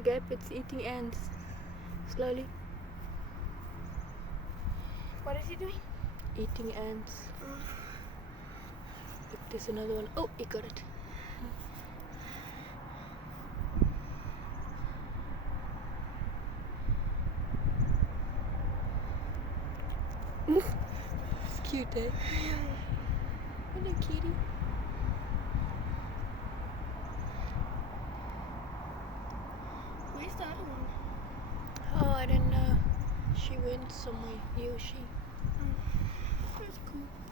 you, Gap. It's eating ants. Slowly. What is he doing? Eating ants. Look, there's another one. Oh, he got it. It's cute, eh? What a kitty. Where's the other one? Oh, I don't know. She went somewhere. He or she. That's cool.